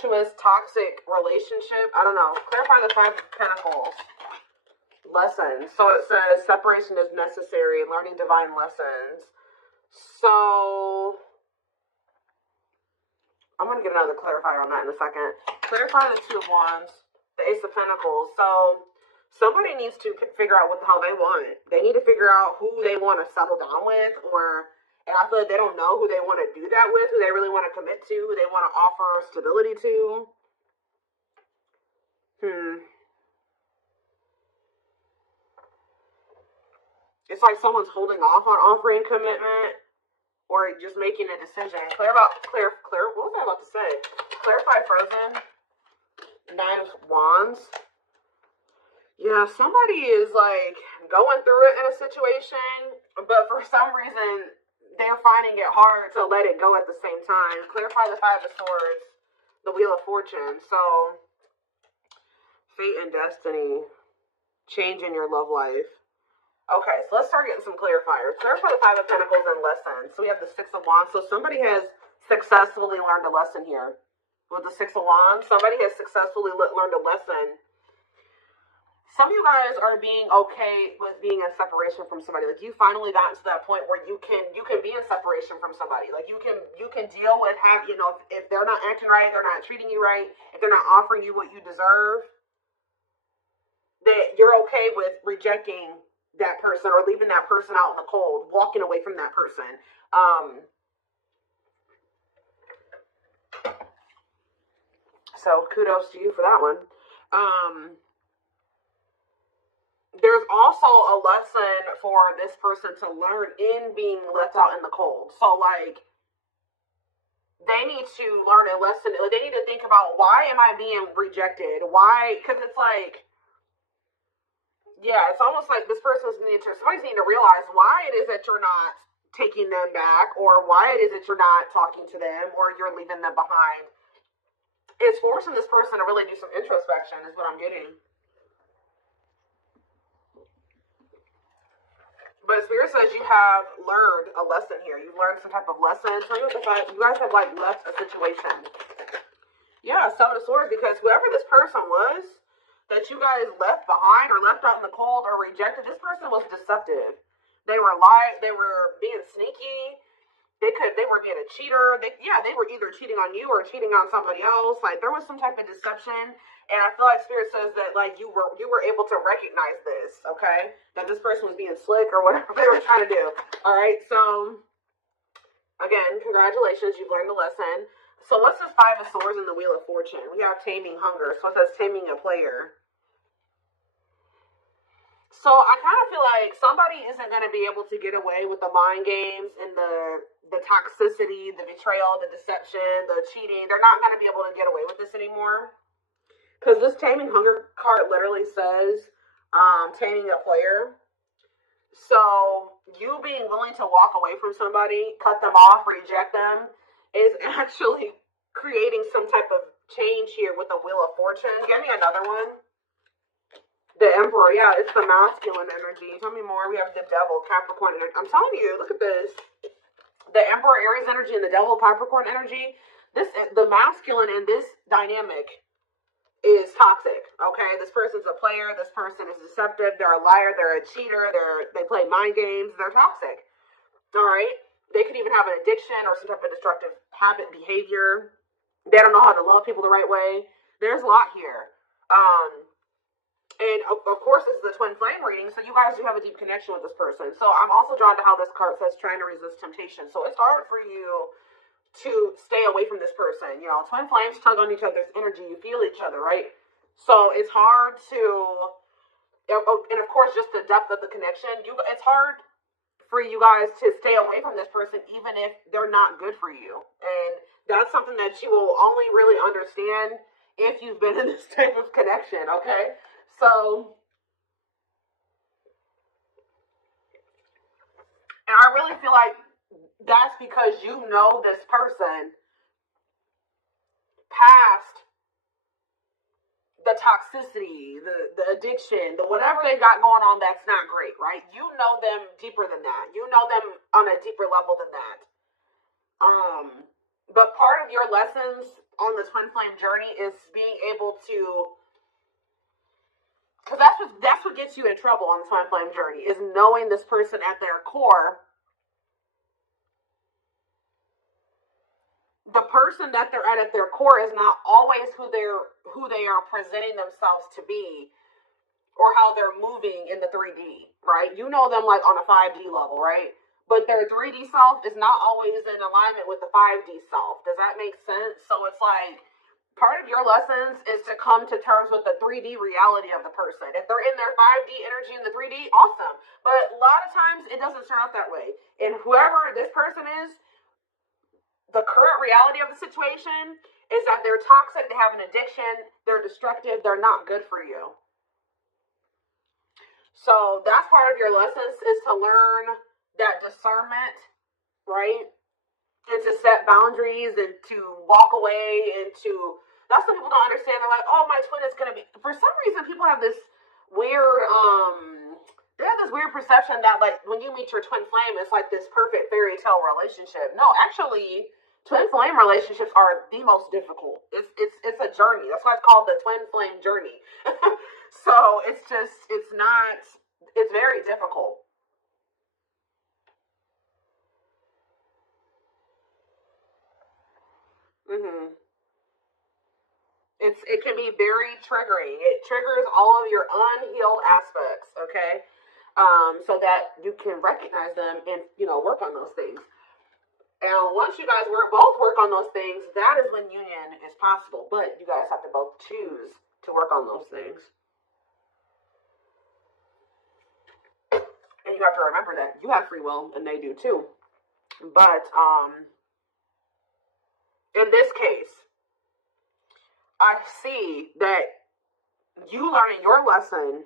tumultuous, toxic relationship. I don't know. Clarify the Five of Pentacles. Lessons. So it says separation is necessary, learning divine lessons. So I'm going to get another clarifier on that in a second. Clarify the Two of Wands, the Ace of Pentacles. So somebody needs to figure out what the hell they want. They need to figure out who they want to settle down with, and I feel like they don't know who they want to do that with, who they really want to commit to, who they want to offer stability to. It's like someone's holding off on offering commitment or just making a decision. What was I about to say? Clarify Frozen. Nine of Wands. Yeah, somebody is like going through it in a situation, but for some reason they're finding it hard to let it go at the same time. Clarify the Five of Swords. The Wheel of Fortune. So, fate and destiny. Change in your love life. Okay, so let's start getting some clarifiers. Clarify the Five of Pentacles and lessons. So we have the Six of Wands. So somebody has successfully learned a lesson here. With the Six of Wands, somebody has successfully learned a lesson. Some of you guys are being okay with being in separation from somebody. Like you finally gotten to that point where you can be in separation from somebody. Like you can deal with if they're not acting right, they're not treating you right, if they're not offering you what you deserve, that you're okay with rejecting that person or leaving that person out in the cold, walking away from that person. So kudos to you for that one. There's also a lesson for this person to learn in being left out in the cold. So like they need to learn a lesson. They need to think about, why am I being rejected? Why? Because it's like, yeah, it's almost like this person's somebody's need to realize why it is that you're not taking them back, or why it is that you're not talking to them, or you're leaving them behind. It's forcing this person to really do some introspection, is what I'm getting. But Spirit says you have learned a lesson here. You've learned some type of lesson. Tell me what the fact, you guys have like left a situation. Yeah, Seven of Swords, because whoever this person was that you guys left behind or left out in the cold or rejected, this person was deceptive. They were being sneaky. They were being a cheater. They were either cheating on you or cheating on somebody else. Like there was some type of deception. And I feel like Spirit says that like you were able to recognize this, okay? That this person was being slick or whatever they were trying to do. All right, so again, congratulations, you've learned a lesson. So what's this Five of Swords and the Wheel of Fortune? We have taming hunger. So it says taming a player. So I kind of feel like somebody isn't going to be able to get away with the mind games and the toxicity, the betrayal, the deception, the cheating. They're not going to be able to get away with this anymore. Because this taming hunger card literally says taming a player. So you being willing to walk away from somebody, cut them off, reject them, is actually creating some type of change here with the Wheel of Fortune. Give me another one. The Emperor, yeah, it's the masculine energy. Tell me more. We have the Devil, Capricorn energy. I'm telling you, look at this. The Emperor, Aries energy, and the Devil, Capricorn energy. The masculine in this dynamic is toxic, okay? This person's a player. This person is deceptive. They're a liar. They're a cheater. They play mind games. They're toxic, all right? They could even have an addiction or some type of destructive habit, behavior. They don't know how to love people the right way. There's a lot here. And of course, this is the twin flame reading, so you guys do have a deep connection with this person. So I'm also drawn to how this card says trying to resist temptation. So it's hard for you to stay away from this person. You know, twin flames tug on each other's energy. You feel each other, right? So it's hard to, and of course, just the depth of the connection. It's hard for you guys to stay away from this person, even if they're not good for you. And that's something that you will only really understand if you've been in this type of connection, okay? So, and I really feel like that's because you know this person past the toxicity, the addiction, the whatever they got going on that's not great, right? You know them deeper than that. You know them on a deeper level than that. But part of your lessons on the twin flame journey is being able to, because that's what gets you in trouble on the twin flame journey, is knowing this person at their core. The person that they're at their core is not always who they are presenting themselves to be, or how they're moving in the 3D, right? You know them like on a 5D level, right? But their 3D self is not always in alignment with the 5D self. Does that make sense? So it's like, part of your lessons is to come to terms with the 3D reality of the person. If they're in their 5D energy in the 3D, awesome. But a lot of times it doesn't turn out that way. And whoever this person is, the current reality of the situation is that they're toxic, they have an addiction, they're destructive, they're not good for you. So that's part of your lessons, is to learn that discernment, right? And to set boundaries and to walk away, and to, that's what people don't understand. They're like, oh, my twin is going to be, for some reason people have this weird, they have this weird perception that like when you meet your twin flame, it's like this perfect fairy tale relationship. No, actually, twin flame relationships are the most difficult. It's a journey. That's why it's called the twin flame journey. So it's very difficult. It can be very triggering. It triggers all of your unhealed aspects, okay? So that you can recognize them and, work on those things. And once you guys both work on those things, that is when union is possible. But you guys have to both choose to work on those things. And you have to remember that you have free will and they do too. But in this case, I see that you learning your lesson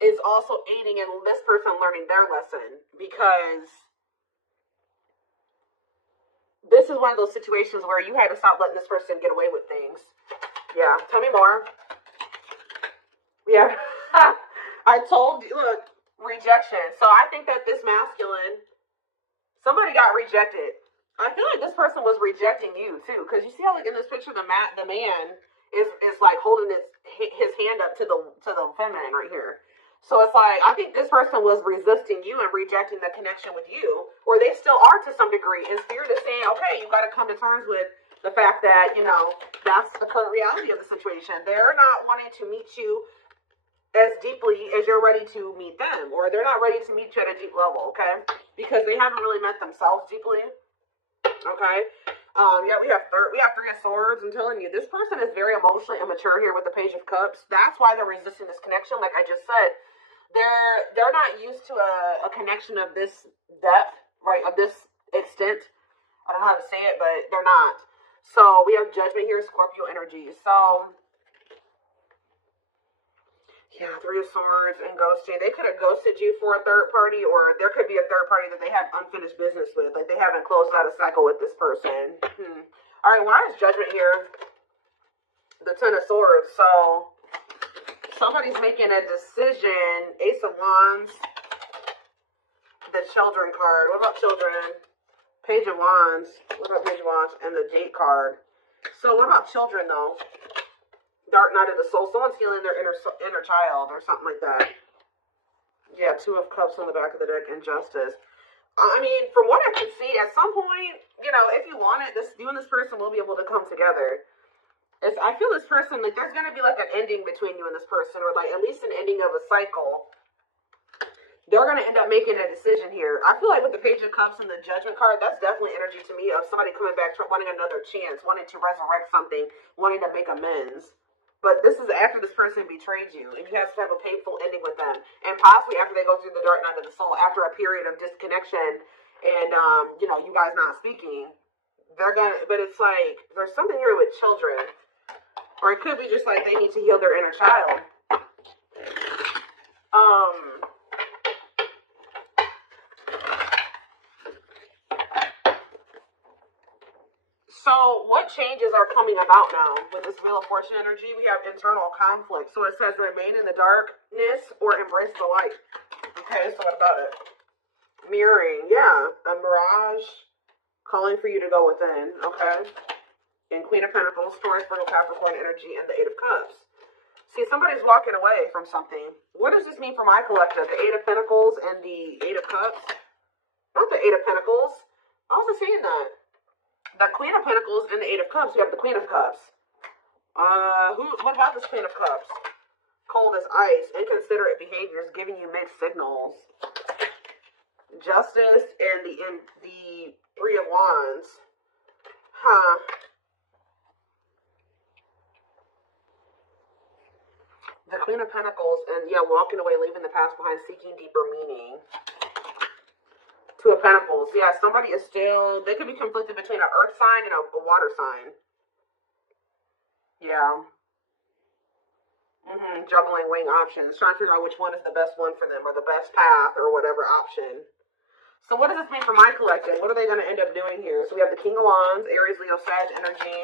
is also aiding in this person learning their lesson, because this is one of those situations where you had to stop letting this person get away with things. Yeah, tell me more. Yeah, I told you, look, rejection. So I think that this masculine, somebody got rejected. I feel like this person was rejecting you too, because you see how like in this picture the man is like holding his hand up to the feminine right here. So it's like, I think this person was resisting you and rejecting the connection with you, or they still are to some degree. In spirit is saying, okay, you got to come to terms with the fact that that's the current reality of the situation. They're not wanting to meet you as deeply as you're ready to meet them, or they're not ready to meet you at a deep level, okay? Because they haven't really met themselves deeply. Okay. Yeah, we have Three of Swords. I'm telling you, this person is very emotionally immature here with the Page of Cups. That's why they're resisting this connection. Like I just said, they're not used to a connection of this depth, right? Of this extent. I don't know how to say it, but they're not. So we have Judgment here, Scorpio energy. So yeah, Three of Swords and ghosting. They could have ghosted you for a third party, or there could be a third party that they have unfinished business with. Like they haven't closed out a cycle with this person. All right, why is Judgment here? The Ten of Swords. So somebody's making a decision. Ace of Wands. The Children card. What about children? Page of Wands. What about Page of Wands? And the Date card. So what about children though? Dark Night of the Soul. Someone's healing their inner child or something like that. Yeah, Two of Cups on the back of the deck and Justice. I mean, from what I can see, at some point, if you want it, you and this person will be able to come together. I feel this person, like, there's going to be, like, an ending between you and this person, or, like, at least an ending of a cycle. They're going to end up making a decision here. I feel like with the Page of Cups and the Judgment card, that's definitely energy to me of somebody coming back, wanting another chance, wanting to resurrect something, wanting to make amends. But this is after this person betrayed you, and you have to have a painful ending with them. And possibly after they go through the Dark Night of the Soul, after a period of disconnection and, you guys not speaking, but it's like, there's something here with children. Or it could be just like they need to heal their inner child. So what changes are coming about now with this Wheel of Fortune energy? We have internal conflict. So it says remain in the darkness or embrace the light. Okay, so what about it? Mirroring, yeah. A mirage calling for you to go within. Okay. And Queen of Pentacles, Taurus, Virgo, Capricorn energy, and the Eight of Cups. See, somebody's walking away from something. What does this mean for my collective? The Eight of Pentacles and the Eight of Cups? Not the Eight of Pentacles. I wasn't saying that. The Queen of Pentacles and the Eight of Cups. You have the Queen of Cups. What about this Queen of Cups? Cold as ice. Inconsiderate behaviors giving you mixed signals. Justice and the Three of Wands. Huh. The Queen of Pentacles and, yeah, walking away, leaving the past behind, seeking deeper meaning. Two of Pentacles. Yeah, somebody is still, they could be conflicted between an earth sign and a water sign. Yeah. Juggling wing options. Trying to figure out which one is the best one for them or the best path or whatever option. So what does this mean for my collective? What are they going to end up doing here? So we have the King of Wands, Aries, Leo, Sag energy.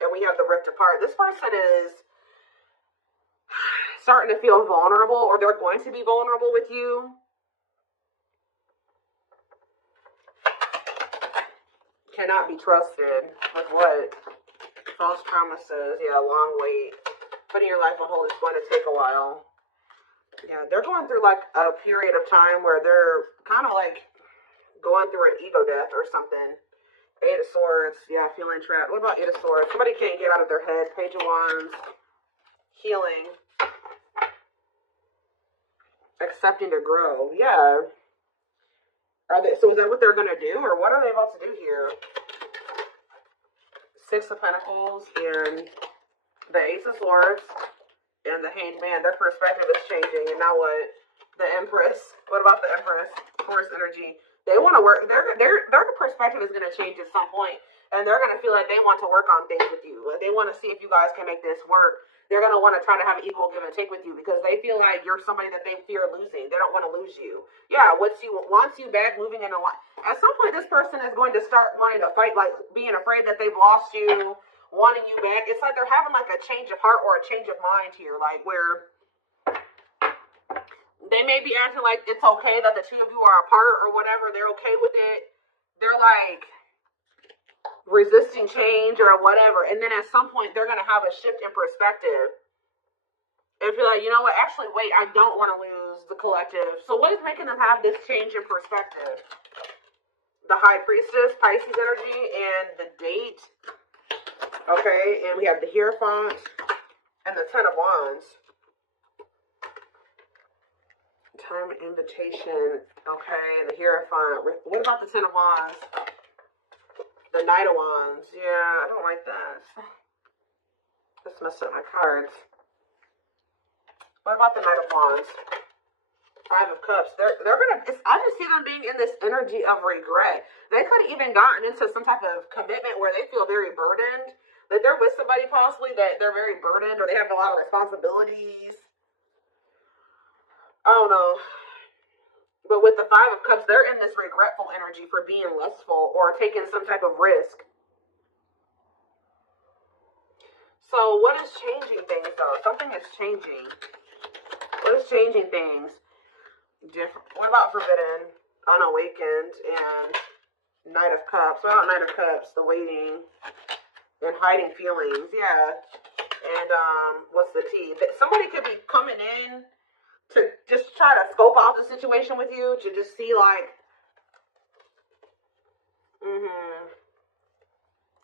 And we have the Rift Apart. This person is starting to feel vulnerable, or they're going to be vulnerable with you. Cannot be trusted. With what? False promises. Yeah, long wait. Putting your life on hold is going to take a while. Yeah, they're going through like a period of time where they're kind of like going through an ego death or something. Eight of Swords. Yeah, feeling trapped. What about Eight of Swords? Somebody can't get out of their head. Page of Wands. Healing. Accepting to grow. Yeah. So is that what they're going to do? Or what are they about to do here? Six of Pentacles and the Ace of Swords and the Hanged Man. Their perspective is changing. And now what? The Empress. What about the Empress? Taurus energy. They want to work. Their perspective is going to change at some point. And they're going to feel like they want to work on things with you. Like they want to see if you guys can make this work. They're going to want to try to have an equal give and take with you because they feel like you're somebody that they fear losing. They don't want to lose you. Yeah, wants you back, moving in a line. At some point, this person is going to start wanting to fight, like being afraid that they've lost you, wanting you back. It's like they're having like a change of heart or a change of mind here, like where they may be acting like it's okay that the two of you are apart or whatever. They're okay with it. They're like resisting change or whatever, and then at some point they're going to have a shift in perspective and feel like, you know what, actually wait, I don't want to lose the collective. So what is making them have this change in perspective? The High Priestess, Pisces energy, and the Date. Okay, and we have the Hierophant and the Ten of Wands. Time invitation. Okay, the Hierophant. What about the Ten of Wands? The Knight of Wands. Yeah, I don't like that. Just messed up my cards. What about the Knight of Wands? Five of Cups. They're gonna. I just see them being in this energy of regret. They could have even gotten into some type of commitment where they feel very burdened. That they're with somebody possibly that they're very burdened or they have a lot of responsibilities. I don't know. But with the Five of Cups, they're in this regretful energy for being lustful or taking some type of risk. So what is changing things, though? Something is changing. What is changing things? Different. What about Forbidden, Unawakened, and Knight of Cups? What about Knight of Cups? The waiting and hiding feelings. Yeah. And what's the T? Somebody could be coming in to just try to scope out the situation with you, to just see like,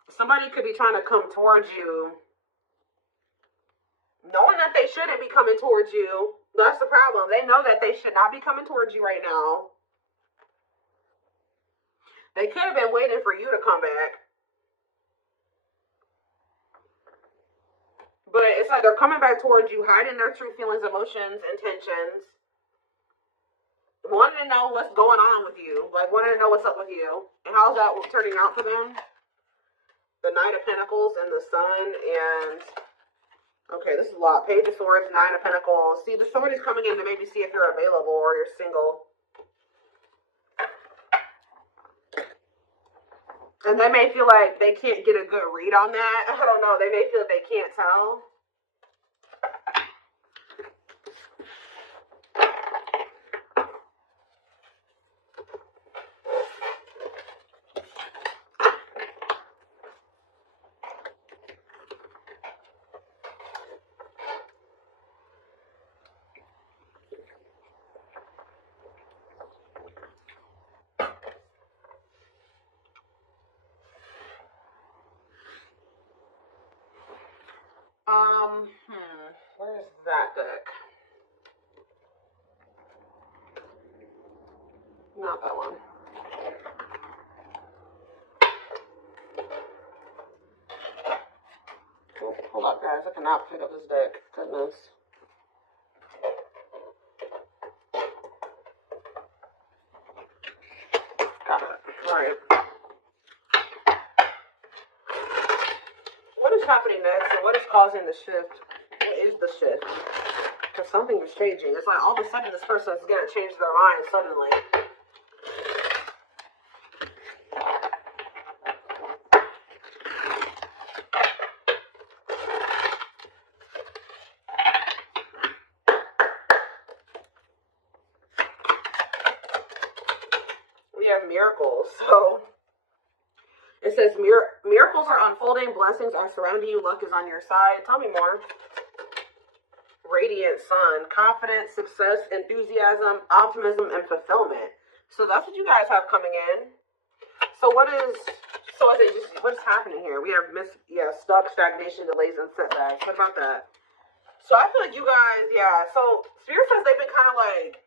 somebody could be trying to come towards you, knowing that they shouldn't be coming towards you. That's the problem. They know that they should not be coming towards you right now. They could have been waiting for you to come back. But it's like they're coming back towards you, hiding their true feelings, emotions, intentions. Wanting to know what's going on with you. Like, wanting to know what's up with you. And how's that turning out for them? The Knight of Pentacles and the Sun and... Okay, this is a lot. Page of Swords, Nine of Pentacles. See, somebody's coming in to maybe see if you're available or you're single. And they may feel like they can't get a good read on that. I don't know. They may feel they can't tell. Hold up, guys. I cannot pick up this deck. Goodness. Got it. Alright. What is happening next, and what is causing the shift? What is the shift? Because something is changing. It's like all of a sudden this person is going to change their mind suddenly. We have miracles. So it says miracles are unfolding, blessings are surrounding you, luck is on your side. Tell me more. Radiant sun, confidence, success, enthusiasm, optimism, and fulfillment. So that's what you guys have coming in. So what is happening here? We have stuck, stagnation, delays, and setbacks. What about that? So I feel like you guys, so Spirit says they've been kind of like,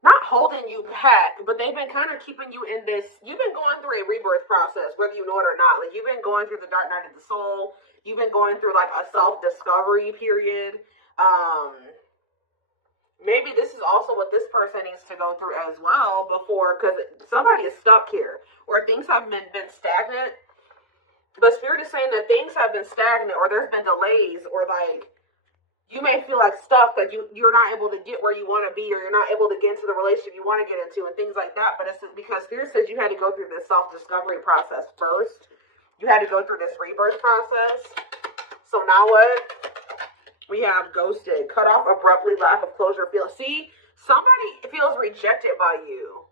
not holding you back, but they've been kind of keeping you in this, you've been going through a rebirth process, whether you know it or not. Like, you've been going through the dark night of the soul. You've been going through, like, a self-discovery period. Maybe this is also what this person needs to go through as well before, because somebody is stuck here, or things have been stagnant. But Spirit is saying that things have been stagnant, or there's been delays, or, like, you may feel like stuff that you're not able to get where you want to be, or you're not able to get into the relationship you want to get into, and things like that. But it's because Spirit says you had to go through this self-discovery process first. You had to go through this rebirth process. So now what? We have ghosted, cut off abruptly, lack of closure. See, somebody feels rejected by you.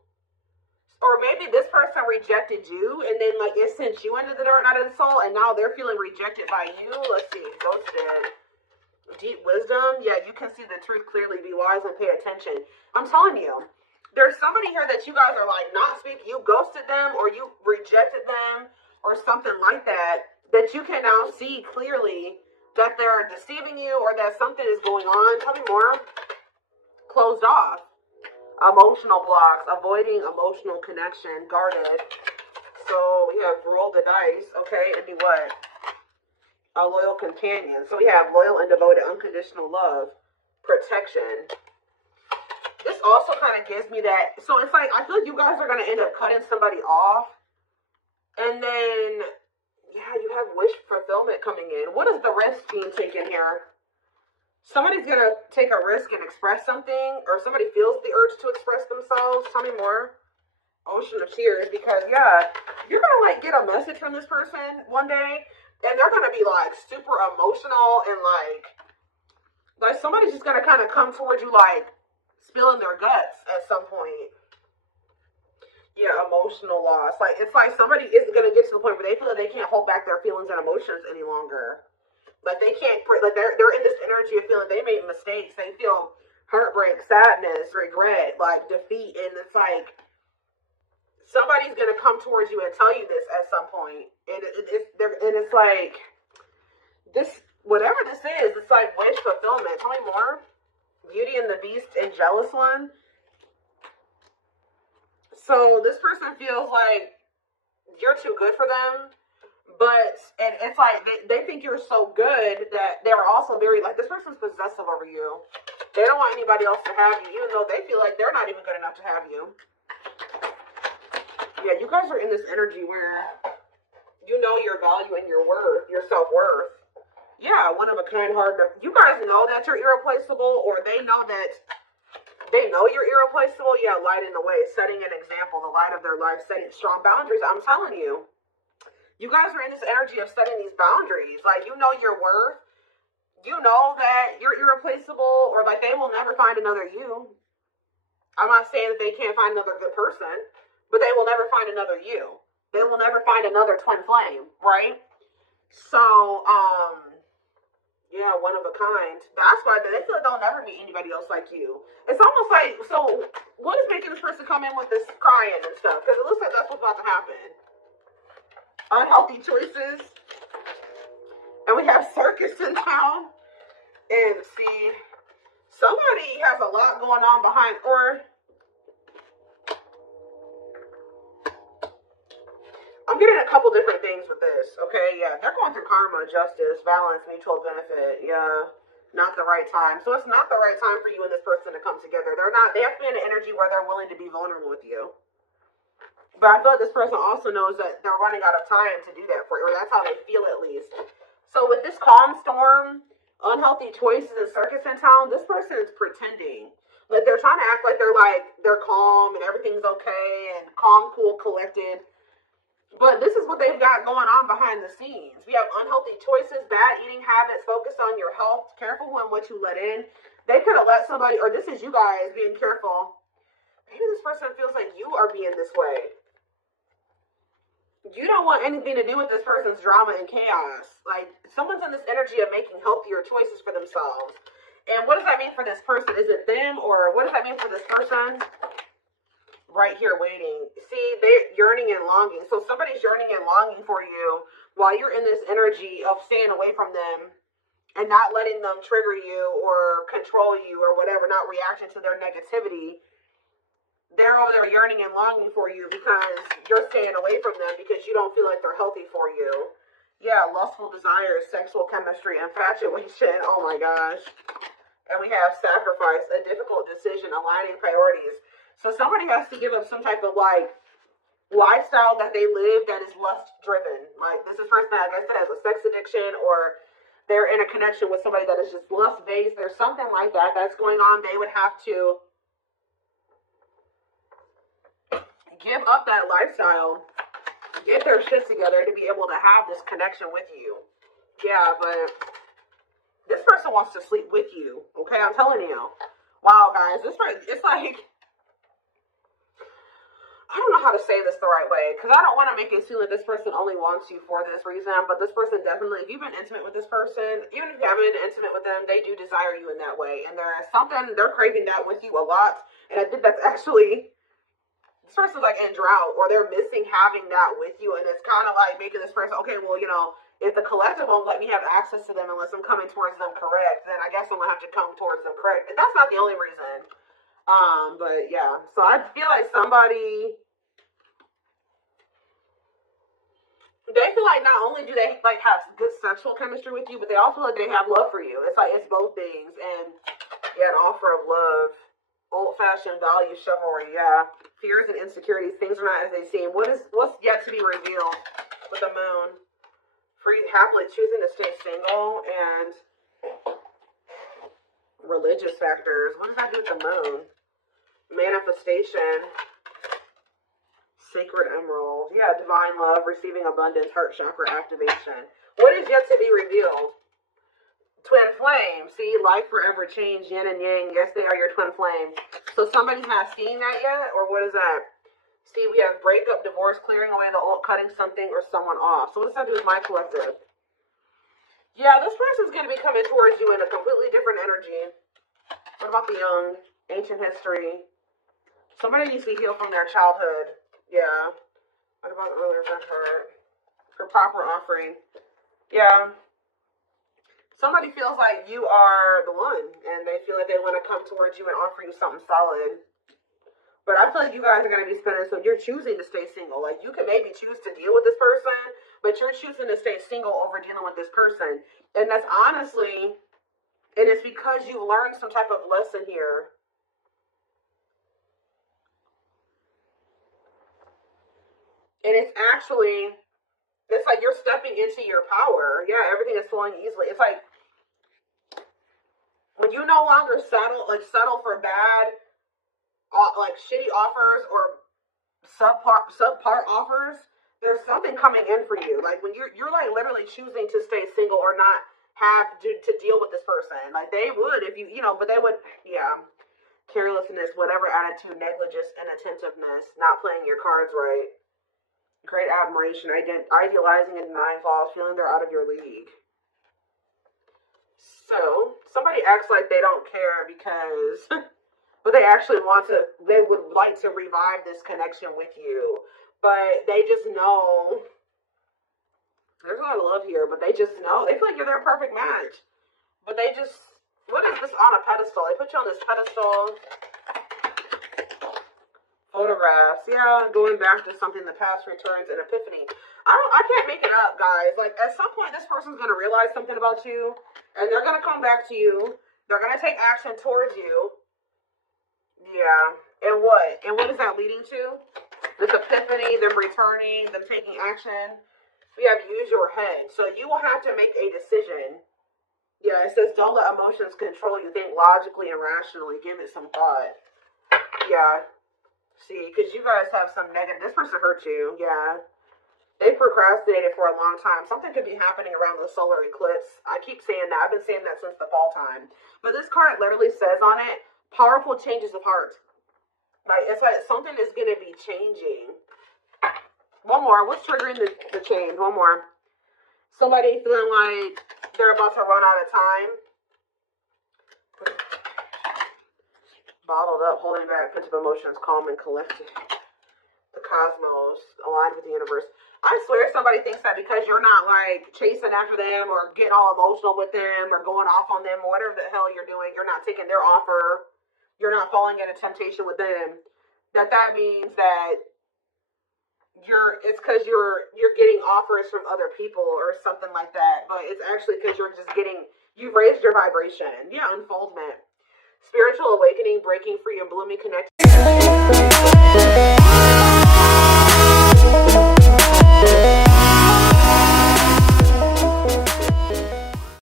Or maybe this person rejected you, and then like it sent you into the dark night of the soul, and now they're feeling rejected by you. Let's see, ghosted. Deep wisdom, yeah, you can see the truth clearly. Be wise and pay attention. I'm telling you, there's somebody here that you guys are like not speaking. You ghosted them, or you rejected them, or something like that. That you can now see clearly that they're deceiving you, or that something is going on. Tell me more. Closed off, emotional blocks, avoiding emotional connection, guarded. So we have roll the dice, okay, and be what? A loyal companion. So we have loyal and devoted, unconditional love, protection. This also kind of gives me that. So it's like, I feel like you guys are going to end up cutting somebody off. And then, yeah, you have wish fulfillment coming in. What is the risk being taken here? Somebody's going to take a risk and express something, or somebody feels the urge to express themselves. Tell me more. Ocean of tears, because, yeah, you're going to, like, get a message from this person one day. And they're going to be, like, super emotional, and, like somebody's just going to kind of come towards you, like, spilling their guts at some point. Yeah, emotional loss. Like, it's like somebody isn't going to get to the point where they feel that they can't hold back their feelings and emotions any longer. Like, they can't, like, they're in this energy of feeling they made mistakes. They feel heartbreak, sadness, regret, like, defeat, and it's like, somebody's going to come towards you and tell you this at some point. And it's like, this, whatever this is, it's like wish fulfillment. Tell me more. Beauty and the Beast and Jealous One. So this person feels like you're too good for them. And it's like, they think you're so good that they're also very, like, this person's possessive over you. They don't want anybody else to have you, even though they feel like they're not even good enough to have you. Yeah, you guys are in this energy where you know your value and your worth, your self-worth. Yeah, one of a kind, hard. You guys know that you're irreplaceable, or they know you're irreplaceable. Yeah, light in the way, setting an example, the light of their life, setting strong boundaries. I'm telling you, you guys are in this energy of setting these boundaries. Like, you know your worth. You know that you're irreplaceable, or like they will never find another you. I'm not saying that they can't find another good person, but they will never find another you. They will never find another twin flame, right? So, yeah, one of a kind. That's why they feel like they'll never meet anybody else like you. It's almost like, so what is making this person come in with this crying and stuff? Because it looks like that's what's about to happen. Unhealthy choices. And we have circus in town. And see, somebody has a lot going on behind, or I'm I'm getting a couple different things with this. Okay, yeah, they're going through karma, justice, balance, mutual benefit. Yeah, not the right time. So it's not the right time for you and this person to come together. They have to be in an energy where they're willing to be vulnerable with you. But I feel like this person also knows that they're running out of time to do that for you, or that's how they feel at least. So with this calm storm, unhealthy choices and circus in town, this person is pretending. Like they're trying to act like they're calm and everything's okay and calm, cool, collected. But this is what they've got going on behind the scenes. We have unhealthy choices, bad eating habits, focus on your health, careful in what you let in. They could have let somebody, or this is you guys being careful. Maybe this person feels like you are being this way. You don't want anything to do with this person's drama and chaos. Like, someone's in this energy of making healthier choices for themselves. And what does that mean for this person? Is it them, or what does that mean for this person? Right here waiting. See, they're yearning and longing. So somebody's yearning and longing for you while you're in this energy of staying away from them and not letting them trigger you or control you or whatever, not reacting to their negativity. They're over there yearning and longing for you because you're staying away from them because you don't feel like they're healthy for you. Yeah, lustful desires, sexual chemistry, infatuation. Oh my gosh. And we have sacrifice, a difficult decision, aligning priorities. So somebody has to give up some type of like lifestyle that they live that is lust driven. Like this is person that, like I said, has a sex addiction, or they're in a connection with somebody that is just lust based. There's something like that that's going on. They would have to give up that lifestyle, get their shit together to be able to have this connection with you. Yeah, but this person wants to sleep with you. Okay, I'm telling you. Wow, guys, this person, it's like, I don't know how to say this the right way, because I don't want to make it seem like this person only wants you for this reason, but this person definitely, if you've been intimate with this person, even if you haven't been intimate with them, they do desire you in that way, and there is something, they're craving that with you a lot, and I think that's actually, this person's like in drought, or they're missing having that with you, and it's kind of like making this person, okay, well, you know, if the collective won't let me have access to them unless I'm coming towards them correct, then I guess I'm going to have to come towards them correct. And that's not the only reason. But yeah, so I feel like somebody, they feel like not only do they like have good sexual chemistry with you, but they also feel like they have love for you. It's like, it's both things. And yeah, an offer of love, old-fashioned value, chivalry, yeah. Fears and insecurities, things are not as they seem. What's yet to be revealed with the moon? Free, happily choosing to stay single, and religious factors. What does that do with the moon? Manifestation, sacred emerald. Yeah, divine love, receiving abundance, heart chakra activation. What is yet to be revealed? Twin flame. See, life forever change, yin and yang. Yes, they are your twin flames. So somebody has seen that yet, or what is that? See, we have breakup, divorce, clearing away the old, cutting something or someone off. So what does that do with my collective? Yeah, this person's going to be coming towards you in a completely different energy. What about the young, ancient history? Somebody needs to heal from their childhood. Yeah. What about earlier for her? For proper offering. Yeah. Somebody feels like you are the one, and they feel like they want to come towards you and offer you something solid. But I feel like you guys are going to be spending, so you're choosing to stay single. Like, you can maybe choose to deal with this person, but you're choosing to stay single over dealing with this person. And that's honestly, and it's because you learned some type of lesson here. And it's actually, it's like you're stepping into your power. Yeah, everything is flowing easily. It's like, when you no longer settle for bad, like shitty offers or subpar offers, there's something coming in for you. Like when you're like literally choosing to stay single or not have to deal with this person. Like they would if you know, but they would, yeah. Carelessness, whatever attitude, negligence, inattentiveness, not playing your cards right. Great admiration, idealizing and denying flaws, feeling they're out of your league. So somebody acts like they don't care because but they actually they would like to revive this connection with you. But they just know, there's a lot of love here, but they just know, they feel like you're their perfect match. But they just, what is this on a pedestal? They put you on this pedestal, Photographs, yeah, going back to something the past returns and epiphany. I can't make it up, guys. Like, at some point, this person's gonna realize something about you, and they're gonna come back to you. They're gonna take action towards you. Yeah, and what? And what is that leading to? This epiphany, them returning, them taking action. We have use your head, so you will have to make a decision. Yeah, it says don't let emotions control you. Think logically and rationally. Give it some thought. Yeah. See, because you guys have some negative. This person hurt you. Yeah. They procrastinated for a long time. Something could be happening around the solar eclipse. I keep saying that. I've been saying that since the fall time. But this card literally says on it, powerful changes of heart. Like, it's like something is going to be changing. One more. What's triggering the change? One more. Somebody feeling like they're about to run out of time. Bottled up, holding back, pinch of emotions, calm and collected. The cosmos, aligned with the universe. I swear somebody thinks that because you're not like chasing after them or getting all emotional with them or going off on them or whatever the hell you're doing, you're not taking their offer, you're not falling into temptation with them, that means that it's because you're getting offers from other people or something like that. But it's actually because you've raised your vibration. Yeah, unfoldment. Spiritual awakening, breaking free and blooming connection.